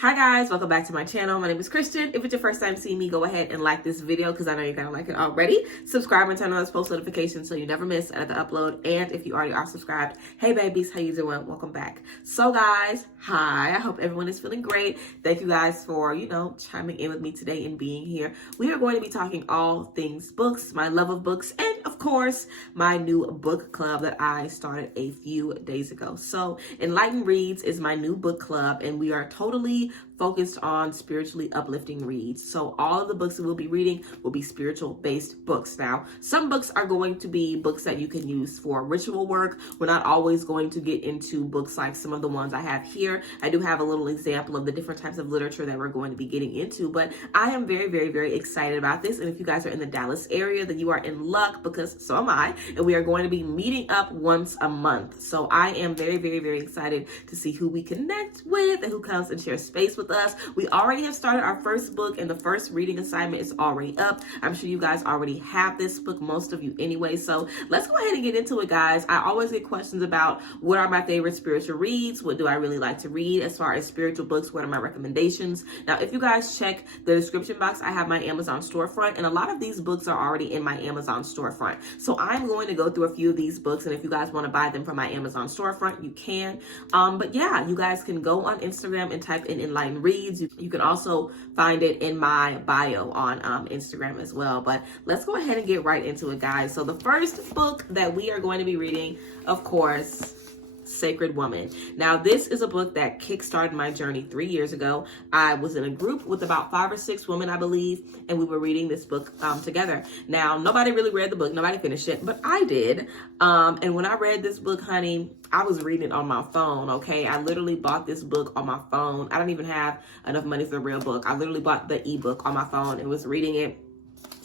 Hi guys, welcome back to my channel. My name is Christian. If it's your first time seeing me, go ahead and like this video because I know you're gonna like it already. Subscribe and turn on those post notifications so you never miss another upload. And if you already are subscribed, hey babies, how you doing? Welcome back. So guys, hi, I hope everyone is feeling great. Thank you guys for, chiming in with me today and being here. We are going to be talking all things books, my love of books, and of course, my new book club that I started a few days ago. So Enlightened Reads is my new book club, and we are totally focused on spiritually uplifting reads. So all of the books that we'll be reading will be spiritual based books. Now, some books are going to be books that you can use for ritual work. We're not always going to get into books like some of the ones I have here. I do have a little example of the different types of literature that we're going to be getting into, but I am very, very, very excited about this. And if you guys are in the Dallas area, then you are in luck because so am I. And we are going to be meeting up once a month. So I am very, very, very excited to see who we connect with and who comes and shares space with us. We already have started our first book, and the first reading assignment is already up. I'm sure you guys already have this book, most of you anyway. So let's go ahead and get into it, guys. I always get questions about what are my favorite spiritual reads? What do I really like to read? As far as spiritual books, what are my recommendations? Now, if you guys check the description box, I have my Amazon storefront, and a lot of these books are already in my Amazon storefront. So I'm going to go through a few of these books, and if you guys want to buy them from my Amazon storefront, you can. But yeah, you guys can go on Instagram and type in Enlightened Reads. You can also find it in my bio on Instagram as well. But let's go ahead and get right into it, guys. So the first book that we are going to be reading, of course, Sacred Woman. Now, this is a book that kickstarted my journey 3 years ago. I was in a group with about 5 or 6 women, I believe, and we were reading this book together. Now, nobody really read the book. Nobody finished it, but I did. And when I read this book, honey, I was reading it on my phone, okay? I literally bought this book on my phone. I don't even have enough money for the real book. I literally bought the ebook on my phone and was reading it.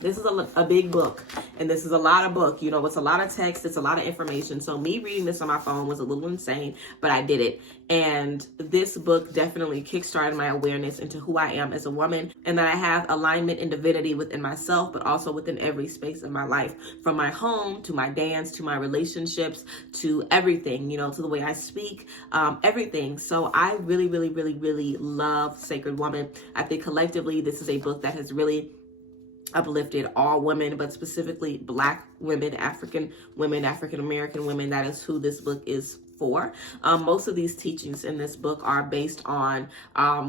This is a big book, and this is a lot of book. It's a lot of text. It's a lot of information. So me reading this on my phone was a little insane, but I did it. And this book definitely kickstarted my awareness into who I am as a woman, and that I have alignment and divinity within myself, but also within every space of my life, from my home to my dance, to my relationships, to everything, to the way I speak, everything. So I really, really, really, really love Sacred Woman. I think collectively, this is a book that has really uplifted all women, but specifically Black women, African women, African American women. That is who this book is for. Most of these teachings in this book are based on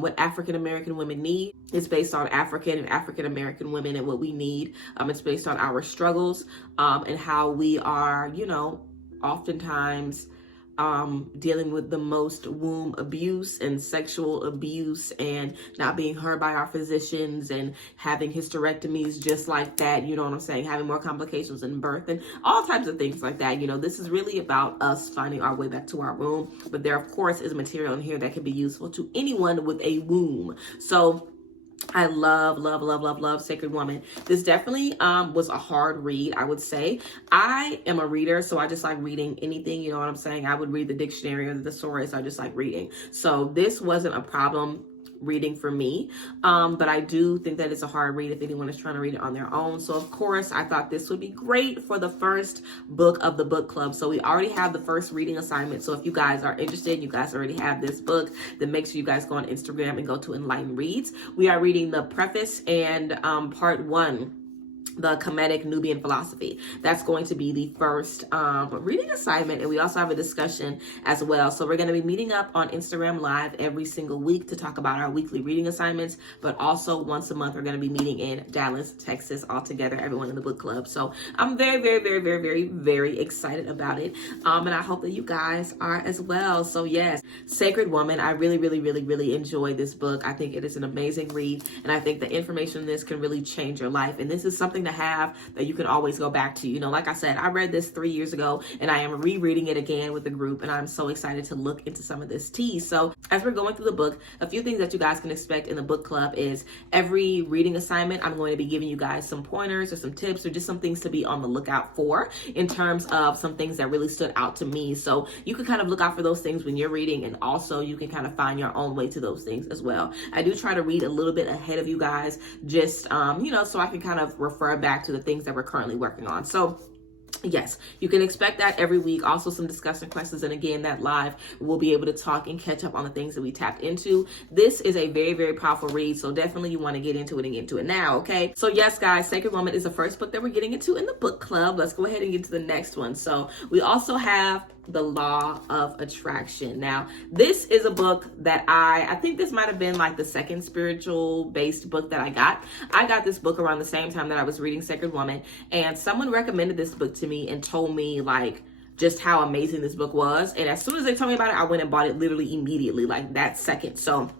what African American women need. It's based on African and African American women and what we need. It's based on our struggles and how we are, oftentimes dealing with the most womb abuse and sexual abuse and not being heard by our physicians and having hysterectomies just like that, having more complications in birth and all types of things like that. This is really about us finding our way back to our womb, but there of course is material in here that can be useful to anyone with a womb. So I love, love, love, love, love Sacred Woman. This definitely was a hard read, I would say. I am a reader, so I just like reading anything, you know what I'm saying? I would read the dictionary or the thesaurus. I just like reading. So this wasn't a problem reading for me, but I do think that it's a hard read if anyone is trying to read it on their own. So of course I thought this would be great for the first book of the book club. So we already have the first reading assignment. So if you guys are interested, you guys already have this book, then make sure you guys go on Instagram and go to Enlightened Reads. We are reading the preface and part 1, the Kemetic Nubian philosophy. That's going to be the first reading assignment, and we also have a discussion as well. So we're going to be meeting up on Instagram Live every single week to talk about our weekly reading assignments, but also once a month we're going to be meeting in Dallas, Texas, all together, everyone in the book club. So I'm very, very, very, very, very, very excited about it, and I hope that you guys are as well. So yes, Sacred Woman, I really, really, really, really enjoy this book. I think it is an amazing read, and I think the information in this can really change your life, and this is something to have that you can always go back to. Like I said, I read this 3 years ago and I am rereading it again with the group, and I'm so excited to look into some of this tea. So as we're going through the book, a few things that you guys can expect in the book club is every reading assignment, I'm going to be giving you guys some pointers or some tips or just some things to be on the lookout for in terms of some things that really stood out to me. So you can kind of look out for those things when you're reading, and also you can kind of find your own way to those things as well. I do try to read a little bit ahead of you guys, just so I can kind of refer back to the things that we're currently working on. So Yes, you can expect that every week. Also some discussion questions. And again, that live, we'll be able to talk and catch up on the things that we tapped into. This is a very, very powerful read. So definitely you want to get into it and get into it now. Okay. So yes, guys, Sacred Woman is the first book that we're getting into in the book club. Let's go ahead and get to the next one. So we also have The Law of Attraction. Now, this is a book that I think this might have been like the second spiritual based book that I got. I got this book around the same time that I was reading Sacred Woman, and someone recommended this book to me and told me like just how amazing this book was. And as soon as they told me about it, I went and bought it literally immediately, like that second. So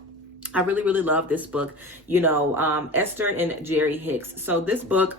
I really, really love this book. You know, Esther and Jerry Hicks. So this book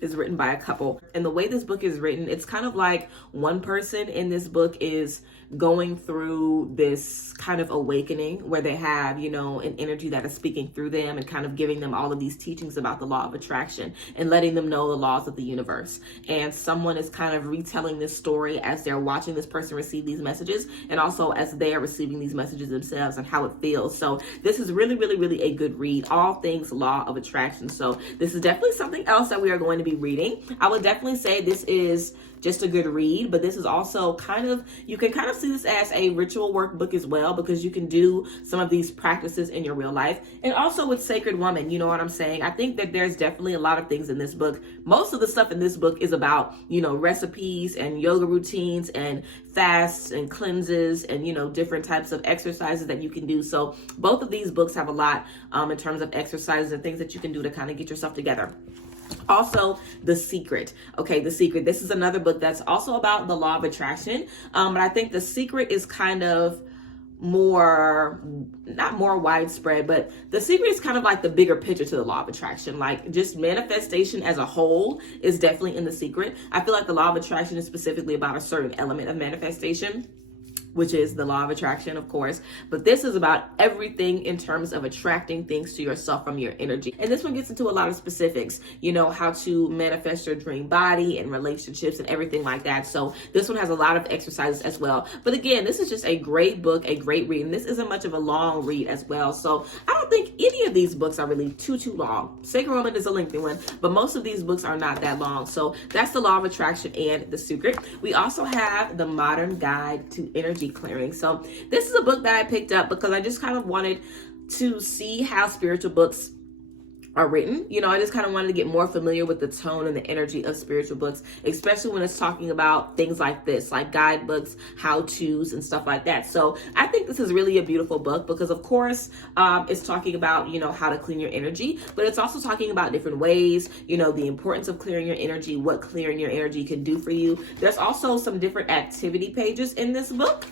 is written by a couple, and the way this book is written, it's kind of like one person in this book is going through this kind of awakening where they have, you know, an energy that is speaking through them and kind of giving them all of these teachings about the law of attraction and letting them know the laws of the universe. And someone is kind of retelling this story as they're watching this person receive these messages, and also as they are receiving these messages themselves and how it feels. So this is really, really, really a good read. All things law of attraction. So this is definitely something else that we are going to be reading. I would definitely say this is just a good read, but this is also kind of, you can kind of see this as a ritual workbook as well, because you can do some of these practices in your real life. And also with Sacred Woman, you know what I'm saying? I think that there's definitely a lot of things in this book. Most of the stuff in this book is about, you know, recipes and yoga routines and fasts and cleanses and, you know, different types of exercises that you can do. So both of these books have a lot in terms of exercises and things that you can do to kind of get yourself together. Also, The Secret. Okay, The Secret. This is another book that's also about the law of attraction. But I think The Secret is kind of more, not more widespread, but The Secret is kind of like the bigger picture to the law of attraction. Like just manifestation as a whole is definitely in The Secret. I feel like the law of attraction is specifically about a certain element of manifestation, which is the law of attraction, of course. But this is about everything in terms of attracting things to yourself from your energy. And this one gets into a lot of specifics, you know, how to manifest your dream body and relationships and everything like that. So this one has a lot of exercises as well. But again, this is just a great book, a great read. And this isn't much of a long read as well. So I don't think any of these books are really too long. Sacred Woman is a lengthy one, but most of these books are not that long. So that's the law of attraction and The Secret. We also have The Modern Guide to Energy Clearing. So this is a book that I picked up because I just kind of wanted to see how spiritual books are written. You know, I just kind of wanted to get more familiar with the tone and the energy of spiritual books, especially when it's talking about things like this, like guidebooks, how-tos, and stuff like that. So I think this is really a beautiful book because, of course, it's talking about, you know, how to clean your energy, but it's also talking about different ways, you know, the importance of clearing your energy, what clearing your energy can do for you. There's also some different activity pages in this book.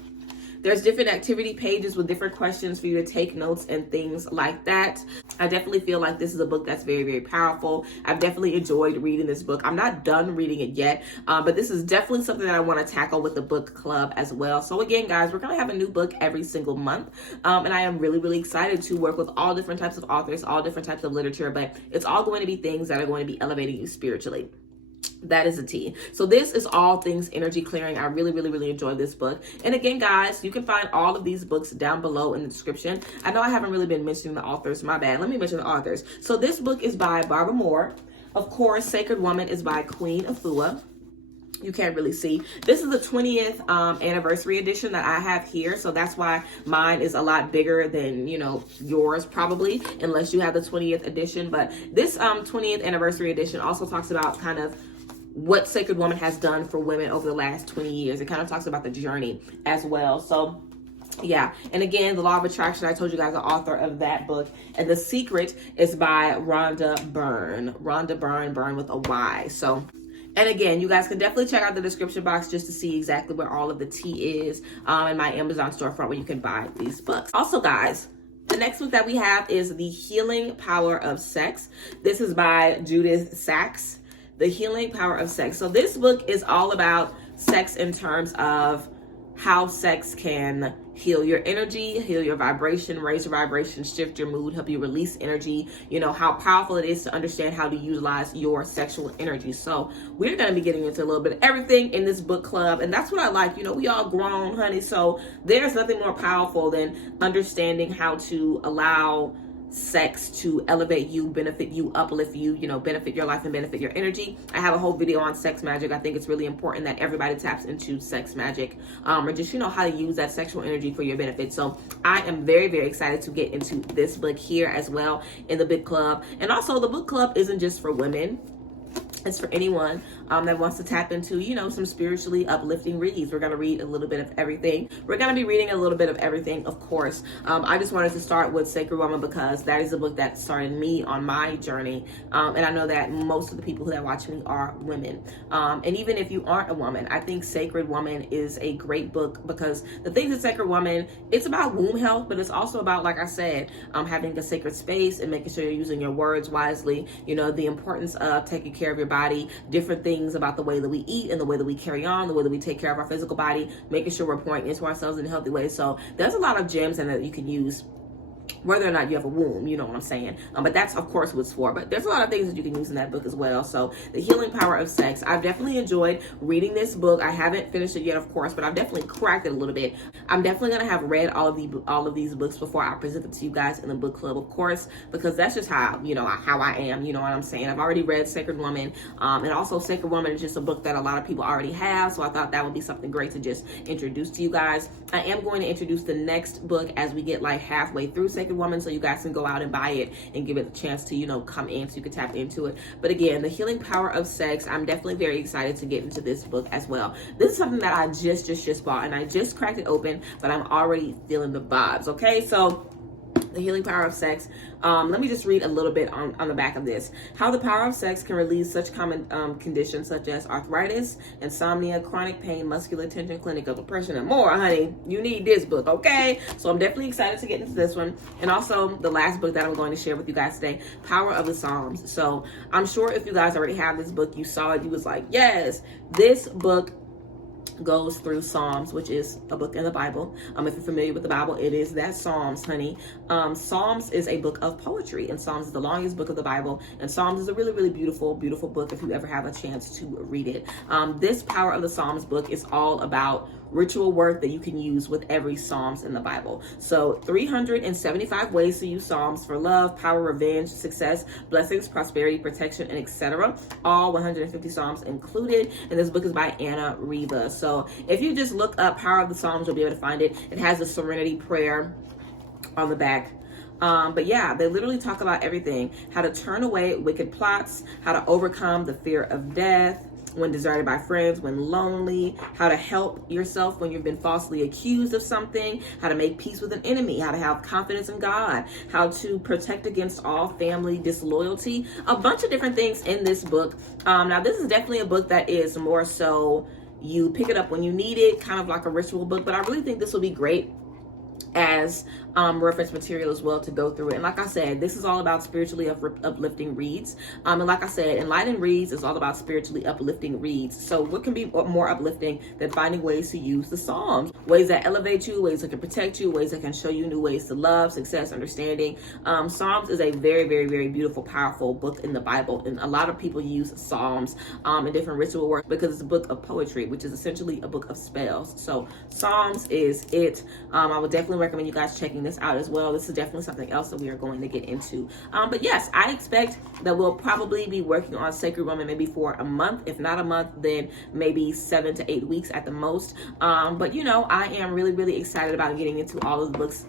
There's different activity pages with different questions for you to take notes and things like that. I definitely feel like this is a book that's very, very powerful. I've definitely enjoyed reading this book. I'm not done reading it yet, but this is definitely something that I want to tackle with the book club as well. So again, guys, we're going to have a new book every single month. And I am really, really excited to work with all different types of authors, all different types of literature, but it's all going to be things that are going to be elevating you spiritually. That is a T. So this is all things energy clearing. I really, really, really enjoyed this book. And again, guys, you can find all of these books down below in the description. I know I haven't really been mentioning the authors. My bad. Let me mention the authors. So this book is by Barbara Moore. Of course, Sacred Woman is by Queen Afua. You can't really see. This is the 20th anniversary edition that I have here. So that's why mine is a lot bigger than, you know, yours probably, unless you have the 20th edition. But this 20th anniversary edition also talks about kind of what Sacred Woman has done for women over the last 20 years. It kind of talks about the journey as well. So yeah, and again, The Law of Attraction, I told you guys the author of that book. And The Secret is by Rhonda Byrne. Rhonda Byrne, Byrne with a Y. So, and again, you guys can definitely check out the description box just to see exactly where all of the tea is in my Amazon storefront where you can buy these books. Also, guys, the next book that we have is The Healing Power of Sex. This is by Judith Sachs. The Healing Power of Sex. So this book is all about sex in terms of how sex can heal your energy, heal your vibration, raise your vibration, shift your mood, help you release energy, you know, how powerful it is to understand how to utilize your sexual energy. So we're going to be getting into a little bit of everything in this book club. And that's what I like. You know, we all grown, honey. So there's nothing more powerful than understanding how to allow sex to elevate you, benefit you, uplift you, benefit your life and benefit your energy. I have a whole video on sex magic. I think it's really important that everybody taps into sex magic, or just, how to use that sexual energy for your benefit. So I am very, very excited to get into this book here as well in the book club. And also the book club isn't just for women. It's for anyone that wants to tap into, some spiritually uplifting reads. We're going to read a little bit of everything. We're going to be reading a little bit of everything, of course. I just wanted to start with Sacred Woman because that is a book that started me on my journey. And I know that most of the people that watch me are women. And even if you aren't a woman, I think Sacred Woman is a great book because the things in Sacred Woman, it's about womb health, but it's also about, like I said, having a sacred space and making sure you're using your words wisely. The importance of taking care of your body, different things about the way that we eat and the way that we carry on, the way that we take care of our physical body, making sure we're pouring into ourselves in a healthy way. So there's a lot of gems in that you can use whether or not you have a womb, you know what I'm saying? But that's, of course, what it's for. But there's a lot of things that you can use in that book as well. So The Healing Power of Sex. I've definitely enjoyed reading this book. I haven't finished it yet, of course, but I've definitely cracked it a little bit. I'm definitely going to have read all of these books before I present it to you guys in the book club, of course, because that's just how I am, you know what I'm saying? I've already read Sacred Woman, and also Sacred Woman is just a book that a lot of people already have, so I thought that would be something great to just introduce to you guys. I am going to introduce the next book as we get like halfway through Sacred Woman, so you guys can go out and buy it and give it a chance to, come in so you can tap into it. But again, The Healing Power of Sex, I'm definitely very excited to get into this book as well. This is something that I just bought, and I just cracked it open, but I'm already feeling the vibes, okay? So The Healing Power of Sex. Let me just read a little bit on the back of this. How the power of sex can relieve such common conditions such as arthritis, insomnia, chronic pain, muscular tension, clinical depression, and more, honey. You need this book, okay? So I'm definitely excited to get into this one. And also the last book that I'm going to share with you guys today, Power of the Psalms. So I'm sure if you guys already have this book, you saw it, you was like, yes, this book goes through Psalms, which is a book in the Bible. If you're familiar with the Bible, it is that Psalms, honey. Psalms is a book of poetry, and Psalms is the longest book of the Bible, and Psalms is a really, really beautiful book if you ever have a chance to read it. This Power of the Psalms book is all about ritual work that you can use with every Psalms in the Bible. So 375 ways to use Psalms for love, power, revenge, success, blessings, prosperity, protection, and etc. All 150 Psalms included. And this book is by Anna Riva. So if you just look up Power of the Psalms, you'll be able to find it. It has a serenity prayer on the back. But yeah, they literally talk about everything. How to turn away wicked plots, how to overcome the fear of death, when deserted by friends, when lonely, how to help yourself when you've been falsely accused of something, how to make peace with an enemy, how to have confidence in God, how to protect against all family disloyalty, a bunch of different things in this book. Now, this is definitely a book that is more so you pick it up when you need it, kind of like a ritual book, but I really think this will be great as reference material as well to go through it. And like I said, this is all about spiritually uplifting reads. And like I said, Enlightened Reads is all about spiritually uplifting reads. So what can be more uplifting than finding ways to use the Psalms? Ways that elevate you, ways that can protect you, ways that can show you new ways to love, success, understanding. Psalms is a very, very, very beautiful, powerful book in the Bible. And a lot of people use Psalms in different ritual work because it's a book of poetry, which is essentially a book of spells. So Psalms is it. I would definitely recommend you guys checking this out as well. This is definitely something else that we are going to get into. But yes, I expect that we'll probably be working on Sacred Woman maybe for a month. If not a month, then maybe 7 to 8 weeks at the most. But I am really, really excited about getting into all of the books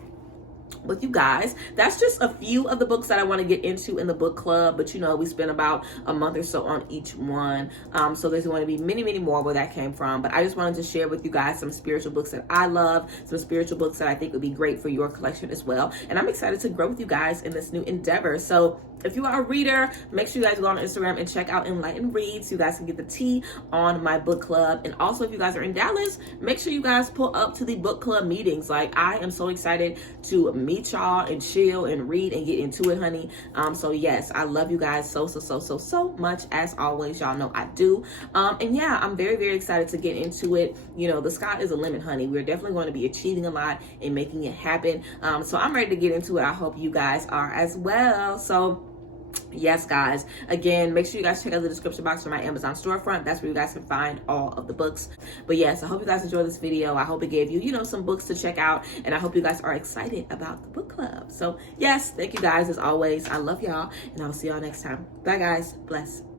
with you guys. That's just a few of the books that I want to get into in the book club, but we spent about a month or so on each one, so there's going to be many, many more where that came from. But I just wanted to share with you guys some spiritual books that I love, some spiritual books that I think would be great for your collection as well, and I'm excited to grow with you guys in this new endeavor. So if you are a reader, make sure you guys go on Instagram and check out Enlightened Reads so you guys can get the tea on my book club. And also, if you guys are in Dallas, make sure you guys pull up to the book club meetings. Like, I am so excited to meet y'all and chill and read and get into it, honey. So yes, I love you guys so much, as always. Y'all know I do. And yeah, I'm very, very excited to get into it. The sky is the limit, honey. We're definitely going to be achieving a lot and making it happen. So I'm ready to get into it. I hope you guys are as well. So Yes, guys. Again, make sure you guys check out the description box for my Amazon storefront. That's where you guys can find all of the books. But yes, I hope you guys enjoyed this video. I hope it gave you, some books to check out. And I hope you guys are excited about the book club. So yes, thank you guys as always. I love y'all. And I'll see y'all next time. Bye, guys. Bless.